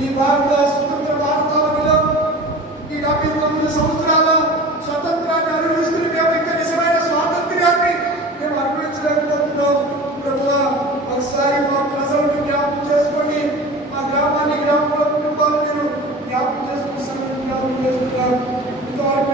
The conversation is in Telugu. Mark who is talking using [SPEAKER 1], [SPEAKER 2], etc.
[SPEAKER 1] ఈ భారత స్వతంత్ర భారతావనిలో ఈ డెబ్బై తొమ్మిది సంవత్సరాల స్వతంత్రాన్ని అనుభవిస్తూ మేము ఇంకా నిజమైన స్వాతంత్ర్యాన్ని మేము అనుభవించలేకపోతున్నాం. ప్రభుత్వ ఒకసారి మా ప్రజలను జ్ఞాపకం చేసుకొని మా గ్రామాన్ని జ్ఞాపకంలో కుటుంబాలు మీరు జ్ఞాపకం చేసుకుని జ్ఞాపకం చేస్తున్నారు ఇంతవరకు